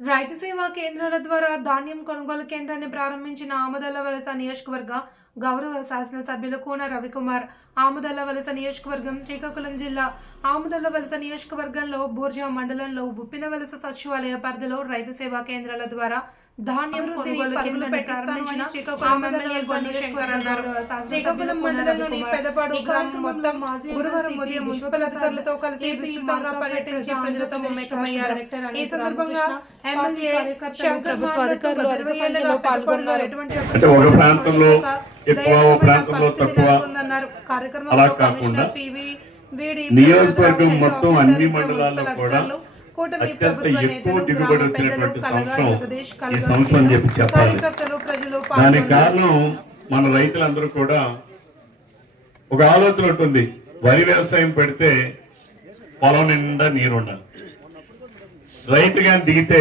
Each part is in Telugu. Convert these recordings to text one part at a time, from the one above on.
రైతు సేవా కేంద్రాల ద్వారా ధాన్యం కొనుగోలు కేంద్రాన్ని ప్రారంభించిన ఆమదల వలస నియోజకవర్గ గౌరవ శాసనసభ్యులు కోన రవికుమార్. ఆముదల్ల వలస నియోజకవర్గం శ్రీకాకుళం జిల్లా ఆముదల్ల వలస నియోజకవర్గంలో బూర్జా మండలంలో ఉప్పిన వలస సచివాలయ పరిధిలో రైతు సేవా కేంద్రాల ద్వారా ధాన్యం పరుగులు శ్రీకాకుళం ఎమ్మెల్యే మండలంలోని. పెదపాడు గ్రామం మొత్తం గురువారం ఉదయం. మున్సిపల్ అధికారులతో కలిసి విస్తృతంగా పర్యటించి ప్రజా ప్రజలతో మమేకమయ్యారు ఈ సందర్భంగా ఎమ్మెల్యే ప్రభుత్వ అధికారులు పాల్గొన్నారు. ఎటువంటి. కార్యక్రమంలో కమిషనర్ పివి, వీడి, నియోజకవర్గం మొత్తం అన్ని మండలాల్లో కూడా అధికారులు, కూటమి ప్రభుత్వ నేతలు, గ్రామ పెద్దలు, కలగా జగదీష్, కలగా కార్యకర్తలు ప్రజలు దానికి. కారణం మన రైతులందరూ కూడా ఒక ఆలోచన ఉంటుంది వరి వ్యవసాయం పెడితే పొలం నిండా నీరు ఉండాలి. రైతు కానీ దిగితే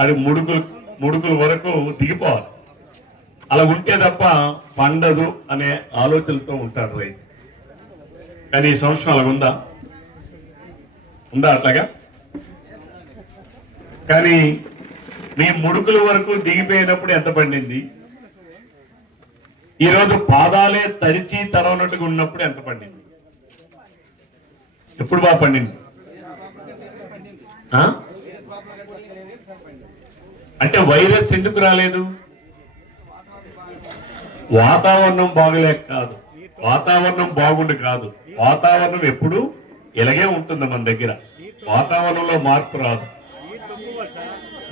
అది ముడుకులు ముడుకుల వరకు దిగిపోవాలి. అలా ఉంటే తప్ప పండదు అనే ఆలోచనతో ఉంటాడు రైతు. కానీ ఈ సంవత్సరం అలా ఉందా ఉందా అట్లాగా? కానీ మీ ముడుకుల వరకు దిగిపోయినప్పుడు ఎంత పండింది? ఈరోజు పాదాలే తరిచి తరవనట్టుగా ఉన్నప్పుడు ఎంత పండింది? ఎప్పుడు బాగా పండింది? ఆ? అంటే వైరస్ ఎందుకు రాలేదు? వాతావరణం బాగలేక కాదు. వాతావరణం బాగుండి కాదు. వాతావరణం ఎప్పుడు ఇలాగే ఉంటుంది మన దగ్గర. వాతావరణంలో మార్పు రాదు.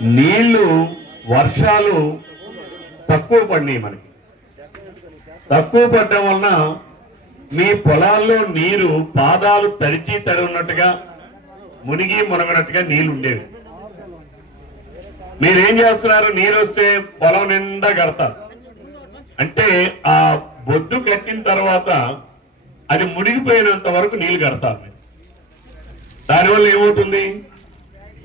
నీళ్ళు వర్షాలు తక్కువ పడినాయి మనకి. తక్కువ పడడం వలన మీ పొలాల్లో నీరు పాదాలు తరిచి తడి ఉన్నట్టుగా మునిగి మునగనట్టుగా నీళ్ళు ఉండేవి మీరేం చేస్తున్నారు? నీరు వస్తే పొలం నిండా కడతారు. అంటే ఆ బొద్దు కట్టిన తర్వాత అది మునిగిపోయినంత వరకు నీళ్ళు కడతారు. దానివల్ల ఏమవుతుంది?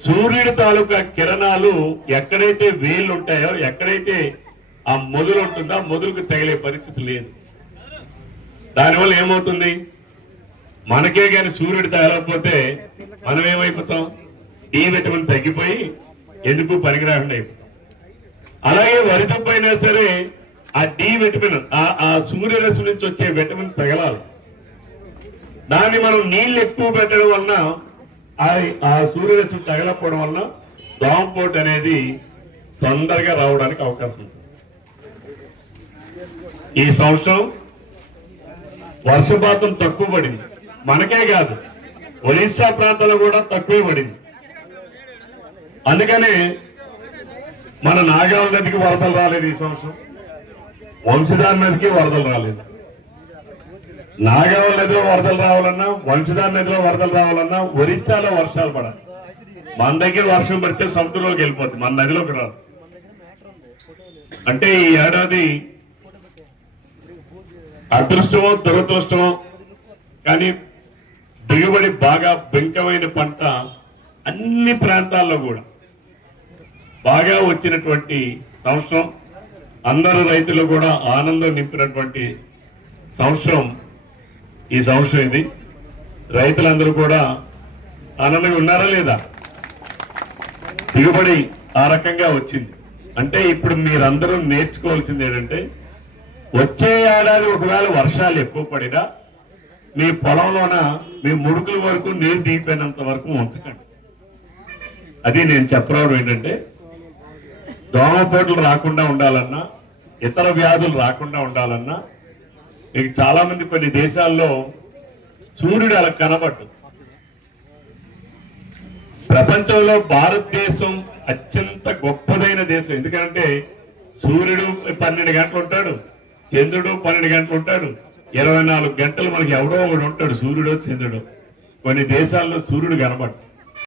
సూర్యుడి తాలూకా కిరణాలు ఎక్కడైతే వేళ్ళు ఉంటాయో ఎక్కడైతే ఆ మొదలు ఉంటుందో ఆ మొదలుకు తగిలే పరిస్థితి లేదు. దానివల్ల ఏమవుతుంది? మనకే కానీ సూర్యుడు తగలకపోతే మనం ఏమైపోతాం? డి విటమిన్ తగ్గిపోయి ఎందుకు పనికిరాకుండా అయిపోతాం. అలాగే వరి సరే ఆ డి విటమిన్ ఆ ఆ సూర్యరశ్మి నుంచి వచ్చే విటమిన్ తగలాలి. దాన్ని మనం నీళ్ళు ఎక్కువ పెట్టడం వలన ఆ- సూర్యరశ్మి తగలకపోవడం వల్ల దోమపోటు అనేది తొందరగా రావడానికి అవకాశం ఉంది ఈ సంవత్సరం వర్షపాతం తక్కువ పడింది. మనకే కాదు ఒరిస్సా ప్రాంతంలో కూడా తక్కువే పడింది. అందుకనే మన నాగావ నదికి వరదలు రాలేదు ఈ సంవత్సరం. వంశధార నదికి వరదలు రాలేదు. నాగావ నదిలో వరదలు రావాలన్నా వంశధార నదిలో వరదలు రావాలన్నా ఒరిస్సాలో వర్షాలు పడాలి. మన దగ్గర వర్షం పడితే సముద్రంలోకి వెళ్ళిపోద్ది మన నదిలోకి రాదు. అంటే ఈ ఏడాది అదృష్టమో దురదృష్టమో కానీ దిగుబడి బాగా బెంకమైన పంట అన్ని ప్రాంతాల్లో కూడా బాగా వచ్చినటువంటి సంవత్సరం. అందరు రైతులు కూడా ఆనందం నింపినటువంటి సంవత్సరం. ఈ సంవత్సరం ఇది. రైతులందరూ కూడా ఆనందంగా ఉన్నారా లేదా? దిగుబడి ఆ రకంగా వచ్చింది. అంటే ఇప్పుడు మీరందరూ నేర్చుకోవాల్సింది ఏంటంటే వచ్చే ఏడాది ఒకవేళ వర్షాలు ఎక్కువ పడినా మీ పొలంలోన మీ ముడుకుల వరకు నీరు దిగిపోయినంత వరకు ఉంచకండి. అది నేను చెప్పరావడం ఏంటంటే దోమపోట్లు రాకుండా ఉండాలన్నా ఇతర వ్యాధులు రాకుండా ఉండాలన్నా మీకు చాలా మంది కొన్ని దేశాల్లో సూర్యుడు అలా కనబడ్డు. ప్రపంచంలో భారతదేశం అత్యంత గొప్పదైన దేశం. ఎందుకంటే సూర్యుడు పన్నెండు గంటలు ఉంటాడు చంద్రుడు పన్నెండు గంటలు ఉంటాడు. ఇరవై నాలుగు గంటలు మనకి ఎవడో ఒకడు ఉంటాడు సూర్యుడు చంద్రుడు. కొన్ని దేశాల్లో సూర్యుడు కనబడ్డు.